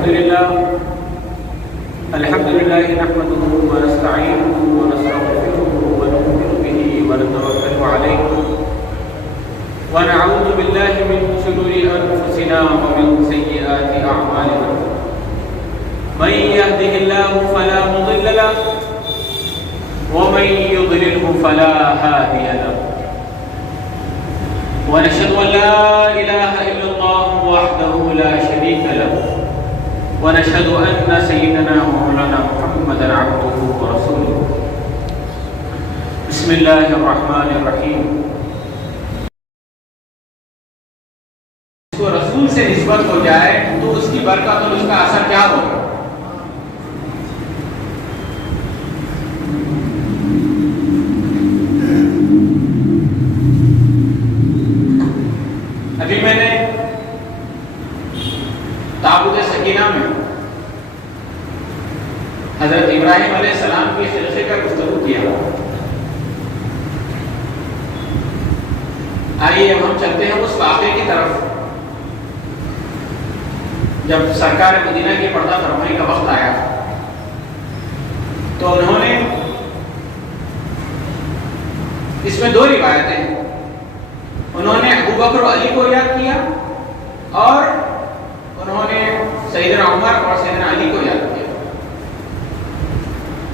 الحمد لله نحمده ونستعينه ونستغفره ونؤمن به ونتوكل عليه ونعوذ بالله من شرور أنفسنا ومن سيئات أعمالنا من يهده الله فلا مضل له ومن يضلله فلا هادي له ونشهد أن لا إله إلا الله وحده لا شريك له ونشهد أن سيدنا ومولانا محمدا عبده ورسوله بسم الله الرحمن الرحيم. اس کو رسول سے نسبت ہو جائے تو اس کی برکت اور اس کا اثر کیا ہوگا؟ ابھی میں نے تابوت سکینہ میں حضرت ابراہیم علیہ السلام کی سلسلے کا گفتگو کیا. آئیے اب ہم چلتے ہیں اس واقعے کی طرف جب سرکار مدینہ کی پردہ فرمائی کا وقت آیا تو انہوں نے اس میں دو روایتیں، انہوں نے ابو بکر و علی کو یاد کیا اور انہوں نے سیدنا عمر اور سیدنا علی کو یاد کیا.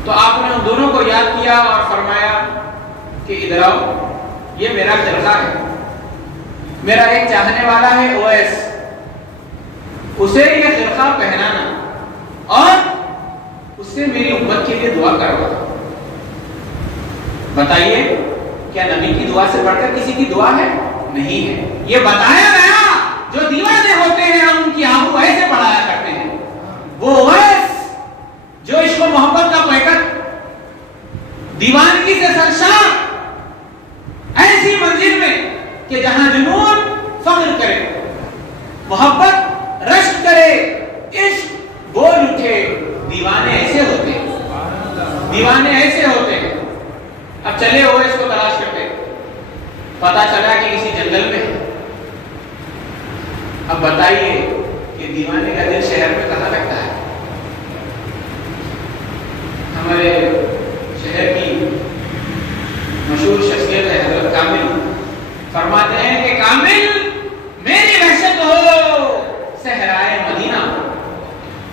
تو آپ نے ان دونوں کو یاد کیا اور فرمایا کہ ادھر آؤ، یہ میرا خرقہ ہے، میرا ایک چاہنے والا ہے اویس، اسے یہ خرقہ پہنانا اور اس سے میری امت کے لیے دعا کروانا. بتائیے کیا نبی کی دعا سے بڑھ کر کسی کی دعا ہے؟ نہیں ہے. یہ بتایا گیا جو دیوانے ہوتے ہیں ہم ان کی آنکھوں ایسے بڑھایا کرتے ہیں. وہ اویس جو عشق و محبت کا پیکر، دیوانگی سے سرشار، ایسی منزل میں کہ جہاں جنون فخر کرے، محبت رشک کرے، عشق بول اٹھے. دیوانے ایسے ہوتے ہیں، دیوانے ایسے ہوتے ہیں. اب چلے اویس کو تلاش کرتے، پتا چلا کہ کسی جنگل میں ہے. اب بتائیے کہ دیوانے کا دل شہر میں کہاں لگتا ہے؟ ہمارے شہر کی مشہور شخصیت ہے حضرت کامل، فرماتے ہیں کہ کامل میری وحشت ہو صحرائے مدینہ،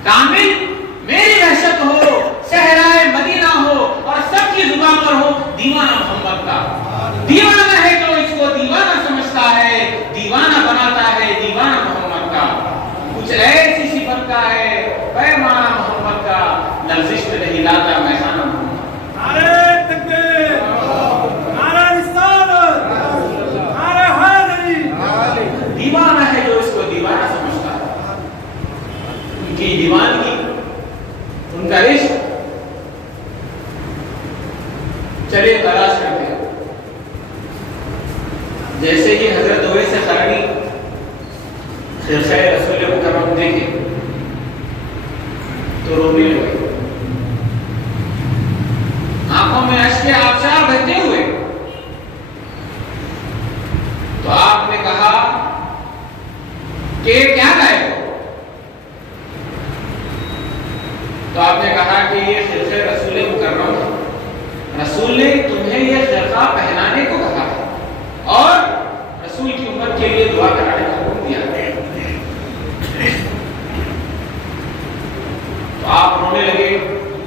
کامل میری وحشت ہو صحرائے مدینہ ہو اور سب کی زبان پر ہو دیوانہ محمد کا. دیوانہ ہے جو اس کو دیوانہ سمجھتا ہے، دیوانہ بناتا ہے دیوانہ محمد کا. کچھ ایسی صفت کا ہے پیمانہ محمد کا، لفظش پہ نہیں لاتا میخانہ محمد. نعرہ تکبیر، نعرہ رسالت، نعرہ حیدری. دیوانہ ہے جو اس کو دیوانہ سمجھتا ہے. ان کی دیوانگی، ان کا عشق، چلیے تلاش کرتے ہیں. جیسے ہی حضرت اویس قرنی خرقہ رسول مکرم دیکھے تو رونے لگے، آنکھوں میں اشک آبشار بہتے ہوئے. تو آپ نے کہا کہ کیا گائے ہو؟ تو آپ نے کہا کہ یہ خرقہ رسول مکرم ہے، رسول نے تمہیں یہ خرقہ پہنانے کو کہا ہے اور رسول کی امت کے لیے دعا کرانے کا حکم دیا ہے. تو آپ رونے لگے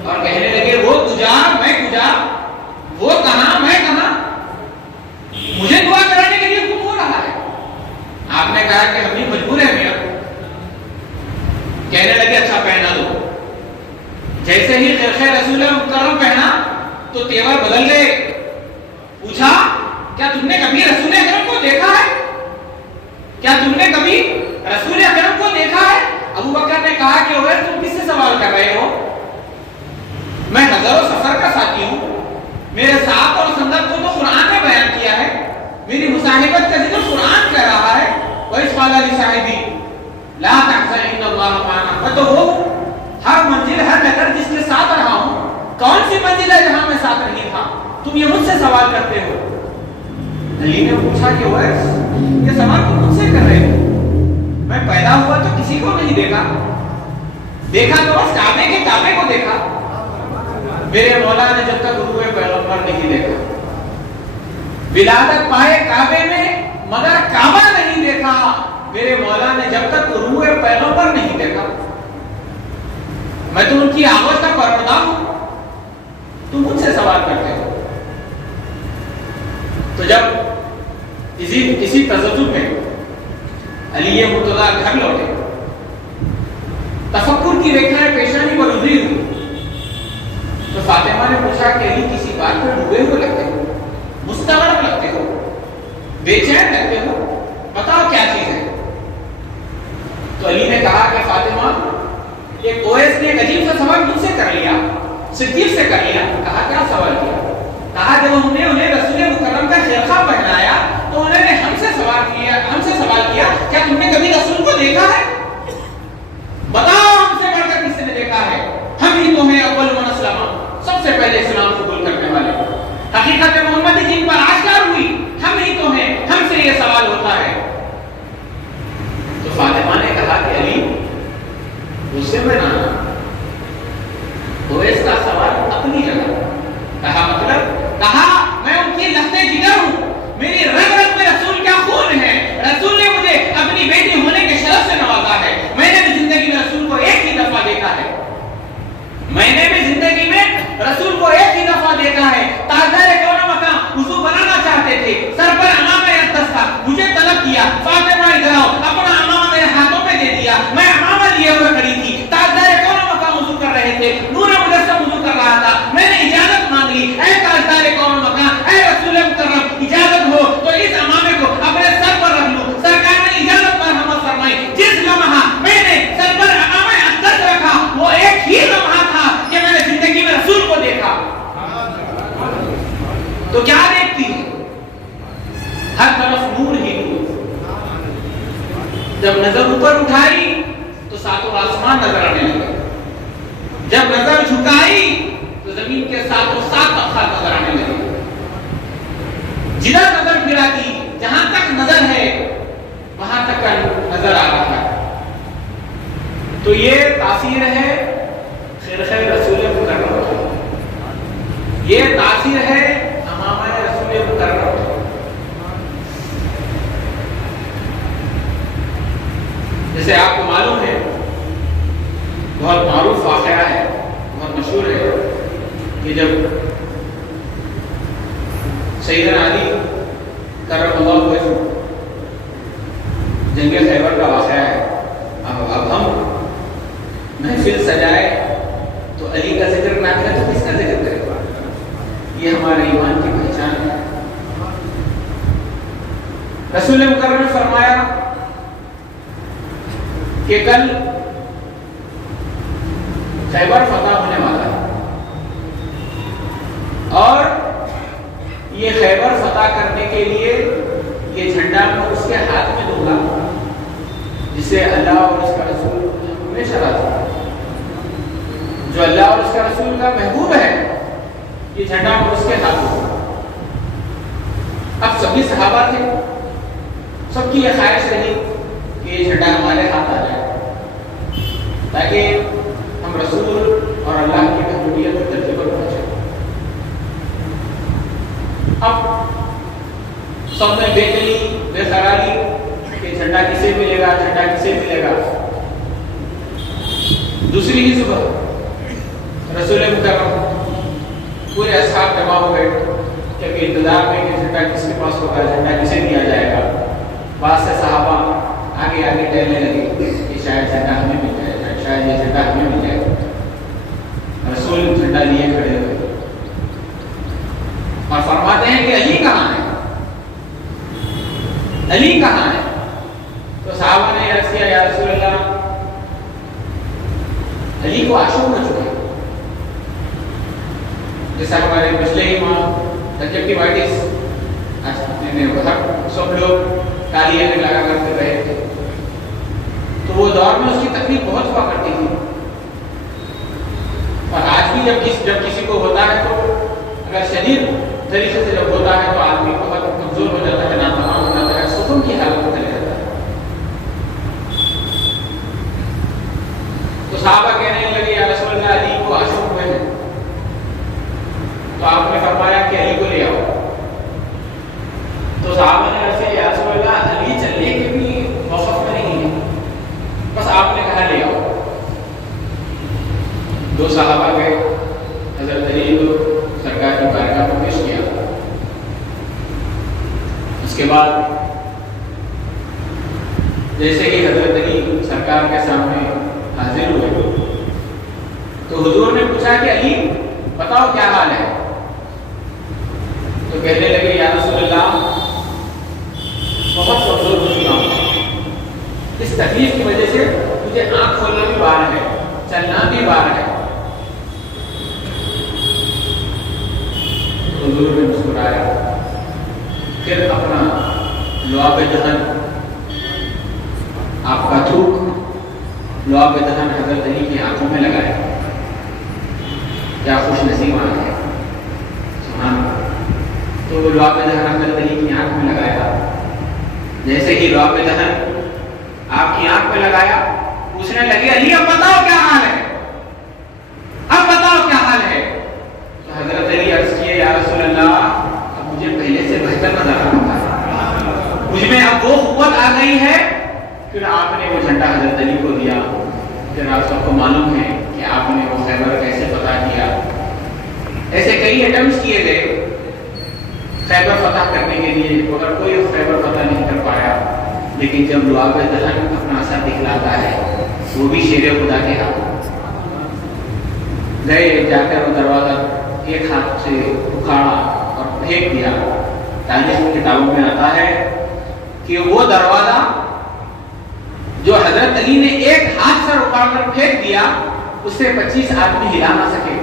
اور کہنے لگے وہ تجا میں تجا، وہ کہاں میں کہاں، مجھے دعا کرانے کے لیے حکم ہو رہا ہے. آپ نے کہا کہ ہم بھی مجبور ہیں میاں. کہنے لگے اچھا پہنا دو. جیسے ہی خرقہ رسول مکرم پہنا تو تیور بدل گئے. پوچھا کیا تم نے کبھی رسول اکرم کو دیکھا ہے؟ کیا تم نے کبھی رسول اکرم کو دیکھا ہے؟ ابو بکر نے کہا کہ اویس تم کس سے سوال کر رہے ہو؟ میں حضر و سفر کا ساتھی ہوں، میرے ساتھ اور سندت کو تو قرآن نے بیان کیا ہے، میری مصاحبت کا ذکر قرآن کہہ رہا ہے. وَإِذْ قَالَ لِصَاحِبِهِ لَا تَحْزَنْ إِنَّ اللَّهَ مَعَنَا. میں تو وہ ہر منزل ہر ڈگر جس کے ساتھ رہا ہوں. کون سی منزل ہے جہاں میں ساتھ نہیں تھا؟ تم یہ مجھ سے سوال کرتے ہو. علی نے پوچھا کہ اویس یہ سوال تم مجھ سے کر رہے ہو؟ میں پیدا ہوا تو کسی کو نہیں دیکھا، دیکھا تو بس کعبے کو دیکھا. میرے مولا نے جب تک روح پیغمبر نہیں دیکھا. ولادت پائے کعبے میں مگر کعبہ نہیں دیکھا. میرے مولا نے جب تک روح پیغمبر نہیں دیکھا. میں تو ان کی آواز کا پروردگار ہوں. تم مجھ سے سوال کرتے ہو. تو جب اسی تذبذب میں علی مرتضیٰ گھر لوٹے, تفکر کی ریکھائیں پیشانی پر ابھری ہوئی, تو فاطمہ نے پوچھا کہ علی کسی بات پر ڈوبے ہوئے لگتے ہو, مستغرب لگتے ہو, بے چین لگتے ہو, بتاؤ کیا چیز ہے. تو علی نے کہا کہ فاطمہ ایک اویس نے ایک عجیب سا سوال مجھ سے کر لیا, صدیق سے کر لیا. کہا کیا سوال کیا؟ کہا جب ہم نے انہیں رسول مکرم کا خرقہ پہنایا تو انہوں نے ہم سے سوال کیا کیا تم نے کبھی رسول کو دیکھا ہے؟ بتاؤ ہم سے بڑھ کر کس نے دیکھا ہے؟ ہم ہی تو ہیں اول من اسلم, سب سے پہلے اسلام قبول کرنے والے. حقیقت محمد جن پر آشکار ہوئی ہم ہی تو ہیں, ہم سے یہ سوال ہوتا ہے. تو فاطمہ نے کہا کہ علی غصے میں نہ آنا, تو اس کا سوال اپنی جگہ. کہا مطلب؟ کہا میں ان کی لخت جگر ہوں, میری رگ رگ میں رسول کا خون ہے. رسول نے مجھے اپنی بیٹی ہونے کے شرف سے نوازا ہے. میں نے بھی زندگی میں رسول کو ایک ہی دفعہ دیکھا ہے. تاجدار کون مکان وضو بنانا چاہتے تھے, سر پر امامہ اقدس تھا, مجھے طلب کیا فاطمہ ادھر آؤ, اپنا امامہ میرے ہاتھوں میں دے دیا, میں امامہ لیے ہوئے کھڑی تھی. تاجدار کون مکان وضو کر رہے تھے, نور مجسم وضو کر رہا تھا. میں نے اجازت مانگ لی, اے تاجدار کون مکان, اے رسول مکرم, اجازت ہو تو اس امامے کو اپنے سر پر رکھ لوں. سرکار نے اجازت مرحمت فرمائی. جس لمحہ میں نے سر پر امامہ اقدس رکھا وہ ایک ہی لمحہ تھا کہ میں نے زندگی میں رسول کو دیکھا. تو کیا دیکھتی ہے؟ ہر طرف نور ہی نور. جب نظر اوپر اٹھائی تو ساتوں آسمان نظر آنے لگے, جب نظر جھکائی تو زمین کے ساتوں سات طبقات نظر آنے لگے. جدھر نظر پھراتی, جہاں تک نظر ہے وہاں تک کا نظر آ رہا ہے. تو یہ تاثیر ہے خرقہ رسول مکرم کی, یہ تاثیر ہے امامہ رسول مکرم. جیسے آپ کو معلوم ہے, بہت معروف واقعہ ہے, بہت مشہور ہے کہ جب سیدنا علی کرم اللہ وجہہ جنگ خیبر کا واقعہ ہے. اب ہم محفل سجائے تو علی کا ذکر نہ کرے تو کس کا ذکر کرے؟ یہ ہمارے ایمان کی پہچان ہے. رسول مکرم نے فرمایا کہ کل خیبر فتح ہونے والا ہے اور یہ خیبر فتح کرنے کے لیے یہ جھنڈا میں اس کے ہاتھ میں دوں گا جسے اللہ اور اس کا رسول ہمیشہ راضی ہے. جو اللہ اور اس کا رسول کا محبوب ہے یہ جھنڈا میں اس کے ہاتھ میں دوں گا. اب سبھی صحابہ تھے, سب کی یہ خواہش رہی کہ یہ جھنڈا ہمارے ہاتھ آ جائے تاکہ ہم رسول اور اللہ کی محبوبیت کے درجے پر پہنچے. اب سب نے بے دلی بے قراری کہ جھنڈا کسے ملے گا, جھنڈا کسے ملے گا. دوسری ہی صبح رسول مکرم پورے اصحاب جمع ہو گئے کہ انتظار میں کہ جھنڈا کس کے پاس ہوگا, جھنڈا کسے دیا جائے گا. بعض سے صحابہ آگے آگے ٹہلنے لگے کہ شاید جھنڈا ہمیں مل جائے, شاید یہ جھنڈا ہمیں مل جائے. رسول جھنڈا لیے کھڑے ہوئے اور فرماتے ہیں کہ علی کہاں ہے, علی کہاں ہے. تو صحابہ نے عرض کیا یا رسول اللہ علی کو عاشق نہ چکے. جیسا ہمارے پچھلے امام کنجکٹیوائٹس سب لوگ کالی عینک لگا کرتے رہے تھے, تو وہ دور میں اس کی تکلیف بہت ہوا کرتی تھی. اور آج بھی جب کسی کو ہوتا ہے تو اگر شدید طریقے سے جب ہوتا ہے تو آدمی بہت کمزور ہو جاتا ہے, ناتمام ہو جاتا ہے, سکون کی حالت میں چلے جاتا ہے. تو صحابہ کہنے بعد جیسے ہی حضرت علی سرکار کے سامنے حاضر ہوئے تو حضور نے پوچھا کہ علی بتاؤ کیا حال ہے؟ تو کہنے لگے یا رسول اللہ بہت کمزور ہو چکا ہوں، اس تکلیف کی وجہ سے مجھے آنکھ کھولنا بھی بار ہے، چلنا بھی بار ہے۔ حضور نے مسکرایا، پھر اپنا لعاب دہن، آپ کا تھوک لعاب دہن حضرت علی کی آنکھوں میں لگایا۔ کیا خوش نصیب آنکھ ہے، سبحان اللہ۔ تو لعاب دہن حضرت علی کی آنکھ میں لگایا۔ جیسے ہی لعاب دہن آپ کی آنکھ میں لگایا، پوچھنے لگے علی اب بتاؤ کیا حال ہے، اب بتاؤ کیا حال ہے؟ تو حضرت علی عرض کیے یا رسول اللہ اب مجھے پہلے سے بہتر نظر آ رہا ہے، مجھ میں اب وہ قوت آ گئی ہے۔ پھر آپ نے وہ جھنڈا حضرت علی کو دیا۔ پھر آپ سب کو معلوم ہے کہ آپ نے وہ خیبر کیسے فتح کیا۔ ایسے کئی اٹمپٹس کیے گئے خیبر فتح کرنے کے لیے، مگر کوئی خیبر فتح نہیں کر پایا۔ لیکن جب لعاب دہن اپنا اثر دکھلاتا ہے وہ بھی شیر خدا کے ہاتھ گئے، جا کر وہ دروازہ ایک ہاتھ سے اکھاڑا اور پھینک دیا۔ تاریخ کی کتابوں میں آتا ہے کہ وہ دروازہ جو حضرت علی نے ایک ہاتھ سے اکھاڑ کر پھینک دیا، اس سے 25 آدمی ہلا نہ سکے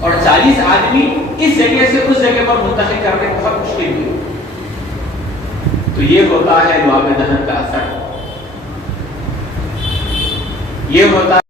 اور 40 آدمی اس جگہ سے اس جگہ پر منتقل کرنے بہت مشکل ہوئی۔ تو یہ ہوتا ہے لعاب دہن کا اثر، یہ ہوتا ہے